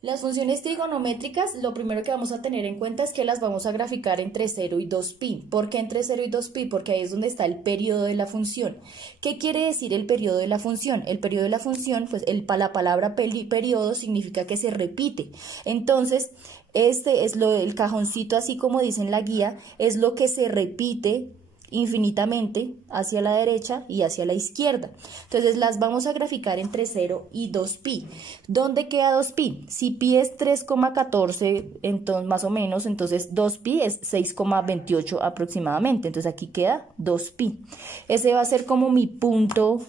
Las funciones trigonométricas, lo primero que vamos a tener en cuenta es que las vamos a graficar entre 0 y 2pi. ¿Por qué entre 0 y 2pi? Porque ahí es donde está el periodo de la función. ¿Qué quiere decir el periodo de la función? El periodo de la función, pues la palabra periodo significa que se repite. Entonces, este es el cajoncito, así como dice en la guía, es lo que se repite infinitamente hacia la derecha y hacia la izquierda. Entonces las vamos a graficar entre 0 y 2pi. ¿Dónde queda 2pi? Si pi es 3,14, entonces más o menos, entonces 2pi es 6,28 aproximadamente. Entonces aquí queda 2pi. Ese va a ser como mi punto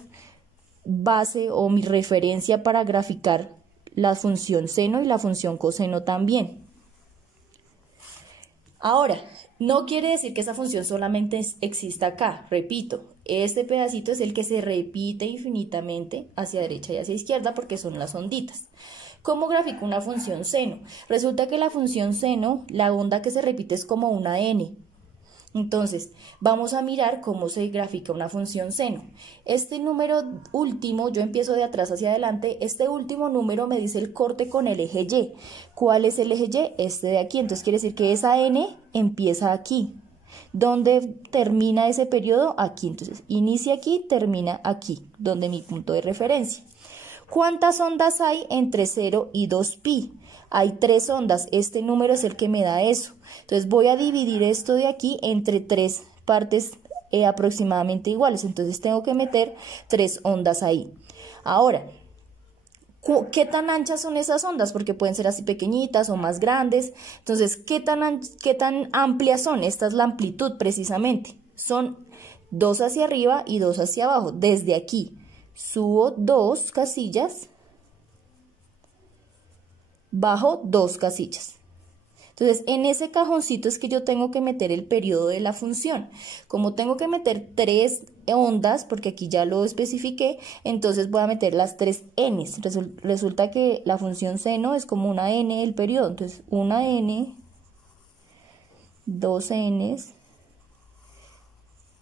base o mi referencia para graficar la función seno y la función coseno también. Ahora, no quiere decir que esa función solamente exista acá. Repito, este pedacito es el que se repite infinitamente hacia derecha y hacia izquierda porque son las onditas. ¿Cómo grafico una función seno? Resulta que la función seno, la onda que se repite es como una n. Entonces, vamos a mirar cómo se grafica una función seno. Este número último, yo empiezo de atrás hacia adelante, este último número me dice el corte con el eje Y. ¿Cuál es el eje Y? Este de aquí. Entonces, quiere decir que esa n empieza aquí. ¿Dónde termina ese periodo? Aquí. Entonces, inicia aquí, termina aquí, donde mi punto de referencia. ¿Cuántas ondas hay entre 0 y 2pi? Hay 3 ondas, este número es el que me da eso. Entonces voy a dividir esto de aquí entre 3 partes aproximadamente iguales. Entonces tengo que meter 3 ondas ahí. Ahora, ¿qué tan anchas son esas ondas? Porque pueden ser así pequeñitas o más grandes. Entonces, ¿qué tan amplias son? Esta es la amplitud precisamente. Son 2 hacia arriba y 2 hacia abajo. Desde aquí subo 2 casillas, bajo 2 casillas. Entonces, en ese cajoncito es que yo tengo que meter el periodo de la función. Como tengo que meter 3 ondas, porque aquí ya lo especifiqué, entonces voy a meter las 3 n's. Resulta que la función seno es como una n del periodo. Entonces, una n, 2 n's,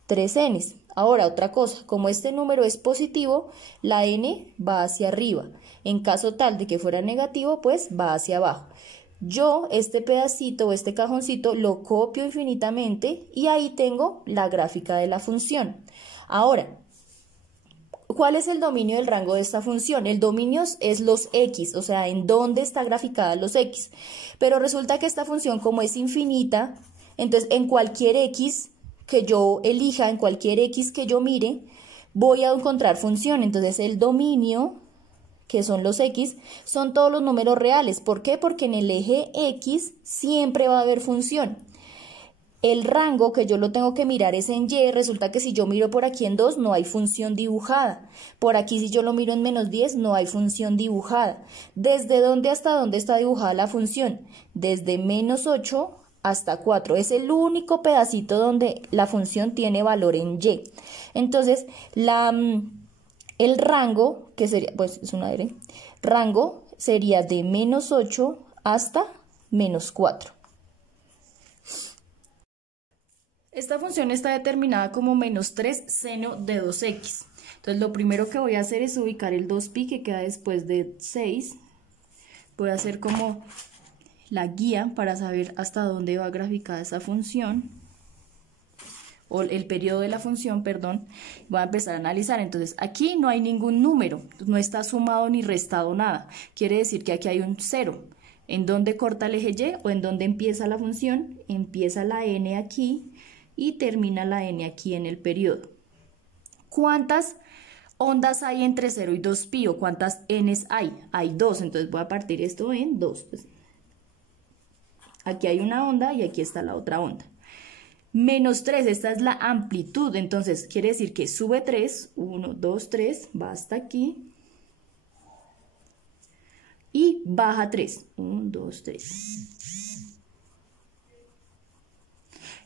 3 n's. Ahora, otra cosa, como este número es positivo, la n va hacia arriba. En caso tal de que fuera negativo, pues va hacia abajo. Yo este pedacito o este cajoncito lo copio infinitamente y ahí tengo la gráfica de la función. Ahora, ¿cuál es el dominio del rango de esta función? El dominio es los x, o sea, en dónde está graficada los x. Pero resulta que esta función, como es infinita, entonces en cualquier x que yo elija, en cualquier x que yo mire, voy a encontrar función. Entonces el dominio, que son los x, son todos los números reales. ¿Por qué? Porque en el eje x siempre va a haber función. El rango que yo lo tengo que mirar es en y, resulta que si yo miro por aquí en 2 no hay función dibujada. Por aquí si yo lo miro en menos 10 no hay función dibujada. ¿Desde dónde hasta dónde está dibujada la función? Desde menos 8 hasta 4. Es el único pedacito donde la función tiene valor en y. Entonces, el rango, que sería, pues es una R, rango sería de menos 8 hasta menos 4. Esta función está determinada como menos 3 seno de 2x. Entonces lo primero que voy a hacer es ubicar el 2pi que queda después de 6. Voy a hacer como la guía para saber hasta dónde va graficada esa función. O el periodo de la función, perdón, voy a empezar a analizar. Entonces aquí no hay ningún número, no está sumado ni restado nada. Quiere decir que aquí hay un 0. ¿En dónde corta el eje y o en dónde empieza la función? Empieza la n aquí y termina la n aquí en el periodo. ¿Cuántas ondas hay entre 0 y 2pi o cuántas n's hay? Hay 2, entonces voy a partir esto en 2. Aquí hay una onda y aquí está la otra onda. Menos 3, esta es la amplitud, entonces quiere decir que sube 3, 1, 2, 3, va hasta aquí. Y baja 3, 1, 2, 3.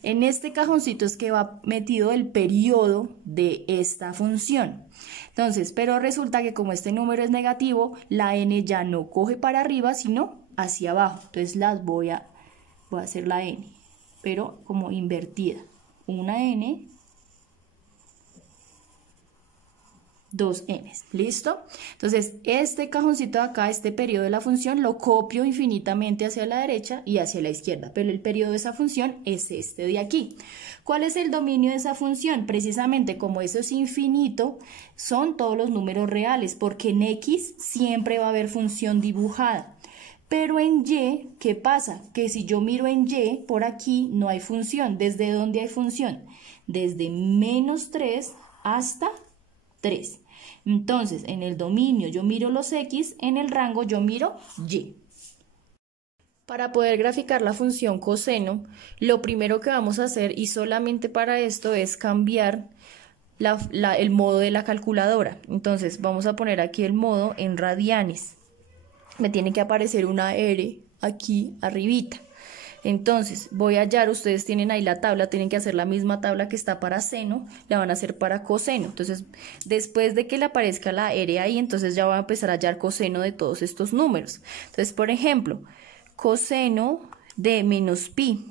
En este cajoncito es que va metido el periodo de esta función. Entonces, pero resulta que como este número es negativo, la n ya no coge para arriba, sino hacia abajo. Entonces voy a hacer la n, pero como invertida. Una n 2 n's, ¿listo? Entonces, este cajoncito de acá, este periodo de la función, lo copio infinitamente hacia la derecha y hacia la izquierda, pero el periodo de esa función es este de aquí. ¿Cuál es el dominio de esa función? Precisamente como eso es infinito, son todos los números reales, porque en X siempre va a haber función dibujada. Pero en Y, ¿qué pasa? Que si yo miro en Y, por aquí no hay función. ¿Desde dónde hay función? Desde -3 hasta 3. Entonces, en el dominio yo miro los X, en el rango yo miro Y. Para poder graficar la función coseno, lo primero que vamos a hacer, y solamente para esto, es cambiar el modo de la calculadora. Entonces, vamos a poner aquí el modo en radianes. Me tiene que aparecer una R aquí arribita. Entonces, voy a hallar, ustedes tienen ahí la tabla, tienen que hacer la misma tabla que está para seno, la van a hacer para coseno. Entonces, después de que le aparezca la R ahí, entonces ya voy a empezar a hallar coseno de todos estos números. Entonces, por ejemplo, coseno de menos pi.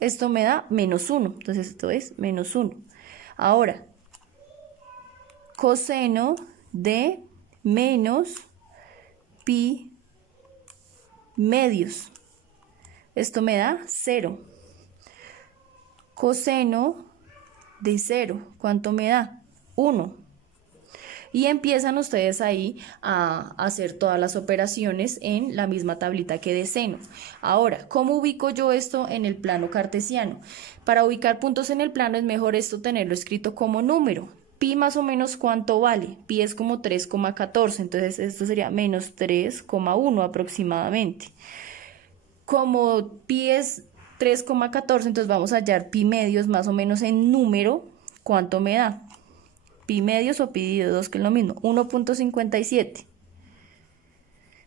Esto me da -1, entonces esto es -1. Ahora, coseno de menos pi medios. Esto me da 0. Coseno de 0, ¿cuánto me da? 1. Y empiezan ustedes ahí a hacer todas las operaciones en la misma tablita que de seno. Ahora, ¿cómo ubico yo esto en el plano cartesiano? Para ubicar puntos en el plano es mejor esto tenerlo escrito como número. Pi más o menos, ¿cuánto vale? Pi es como 3,14, entonces esto sería menos 3,1 aproximadamente. Como pi es 3,14, entonces vamos a hallar pi medios más o menos en número, ¿cuánto me da? Pi medios o pi dividido 2, que es lo mismo, 1,57.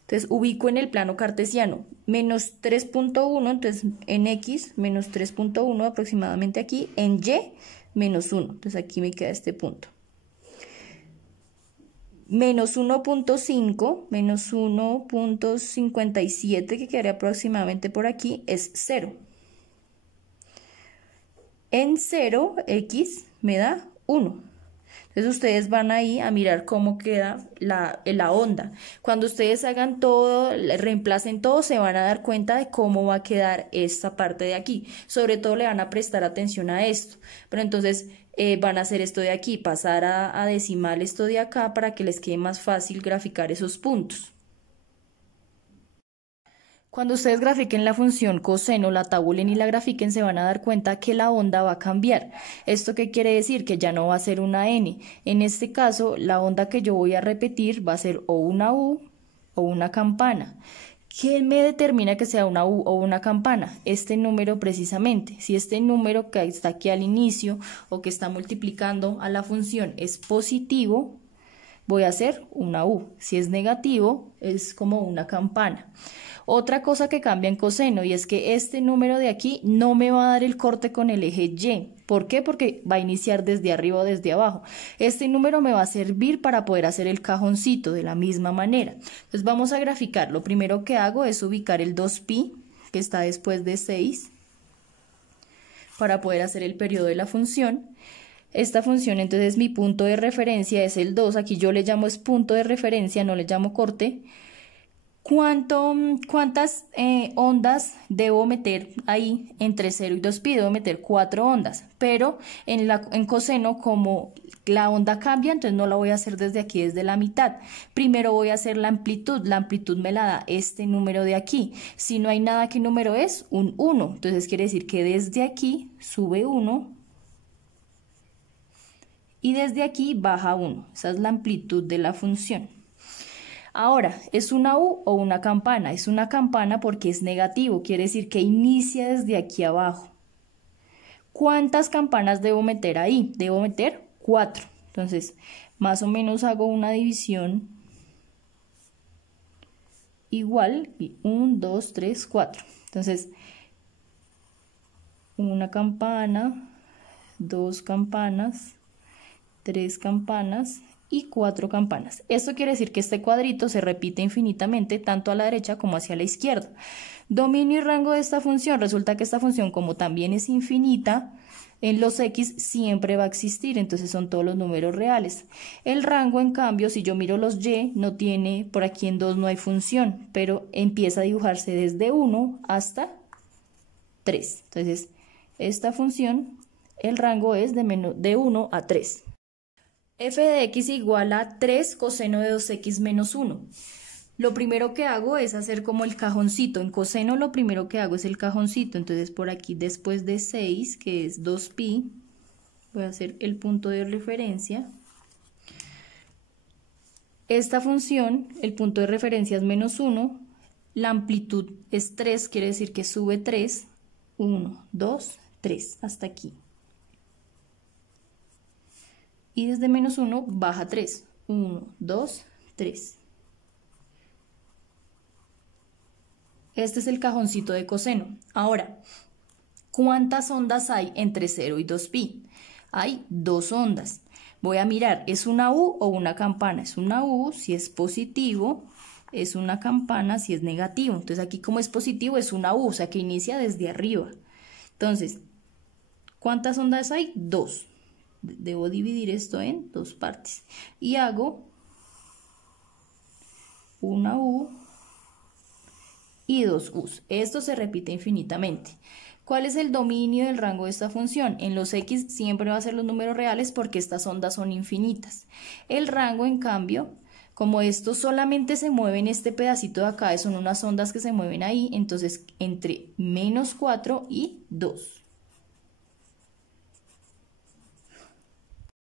Entonces ubico en el plano cartesiano menos 3,1, entonces en X menos 3,1 aproximadamente aquí, en Y menos 1, entonces aquí me queda este punto. Menos 1,5, menos 1,57, que quedaría aproximadamente por aquí, es 0. En 0, X me da 1. Entonces ustedes van ahí a mirar cómo queda la onda. Cuando ustedes hagan todo, reemplacen todo, se van a dar cuenta de cómo va a quedar esta parte de aquí. Sobre todo le van a prestar atención a esto. Pero entonces van a hacer esto de aquí, pasar a decimal esto de acá para que les quede más fácil graficar esos puntos. Cuando ustedes grafiquen la función coseno, la tabulen y la grafiquen, se van a dar cuenta que la onda va a cambiar. ¿Esto qué quiere decir? Que ya no va a ser una N. En este caso, la onda que yo voy a repetir va a ser o una U o una campana. ¿Qué me determina que sea una U o una campana? Este número precisamente. Si este número que está aquí al inicio o que está multiplicando a la función es positivo, voy a hacer una U. Si es negativo, es como una campana. Otra cosa que cambia en coseno, y es que este número de aquí no me va a dar el corte con el eje Y. ¿Por qué? Porque va a iniciar desde arriba o desde abajo. Este número me va a servir para poder hacer el cajoncito de la misma manera. Entonces vamos a graficar. Lo primero que hago es ubicar el 2pi, que está después de 6, para poder hacer el periodo de la función. Esta función, entonces, mi punto de referencia es el 2. Aquí yo le llamo es punto de referencia, no le llamo corte. ¿Cuántas ondas debo meter ahí entre 0 y 2pi? Debo meter 4 ondas, pero en coseno, como la onda cambia, entonces no la voy a hacer desde aquí, desde la mitad. Primero voy a hacer la amplitud me la da este número de aquí. Si no hay nada, ¿qué número es? Un 1, entonces quiere decir que desde aquí sube 1 y desde aquí baja 1. Esa es la amplitud de la función. Ahora, ¿es una U o una campana? Es una campana porque es negativo, quiere decir que inicia desde aquí abajo. ¿Cuántas campanas debo meter ahí? Debo meter 4. Entonces, más o menos hago una división igual, 1, 2, 3, 4. Entonces, una campana, 2 campanas, 3 campanas y 4 campanas. Esto quiere decir que este cuadrito se repite infinitamente tanto a la derecha como hacia la izquierda. Dominio y rango de esta función. Resulta que esta función, como también es infinita, En los X siempre va a existir, entonces son todos los números reales. El rango, en cambio, si yo miro los Y, no tiene, por aquí en 2 no hay función, pero empieza a dibujarse desde 1 hasta 3. Entonces, esta función, el rango es de 1 a 3. F de X igual a 3 coseno de 2X menos 1. Lo primero que hago es hacer como el cajoncito. En coseno lo primero que hago es el cajoncito. Entonces por aquí después de 6, que es 2pi, voy a hacer el punto de referencia. Esta función, el punto de referencia es menos 1. La amplitud es 3, quiere decir que sube 3. 1, 2, 3, hasta aquí. Y desde menos 1 baja 3. 1, 2, 3. Este es el cajoncito de coseno. Ahora, ¿cuántas ondas hay entre 0 y 2pi? Hay 2 ondas. Voy a mirar, ¿es una U o una campana? Es una U si es positivo, es una campana si es negativo. Entonces aquí como es positivo es una U, o sea que inicia desde arriba. Entonces, ¿cuántas ondas hay? 2. Debo dividir esto en 2 partes. Y hago una U y 2 U's. Esto se repite infinitamente. ¿Cuál es el dominio del rango de esta función? En los X siempre va a ser los números reales porque estas ondas son infinitas. El rango, en cambio, como esto solamente se mueve en este pedacito de acá, son unas ondas que se mueven ahí, entonces entre menos 4 y 2.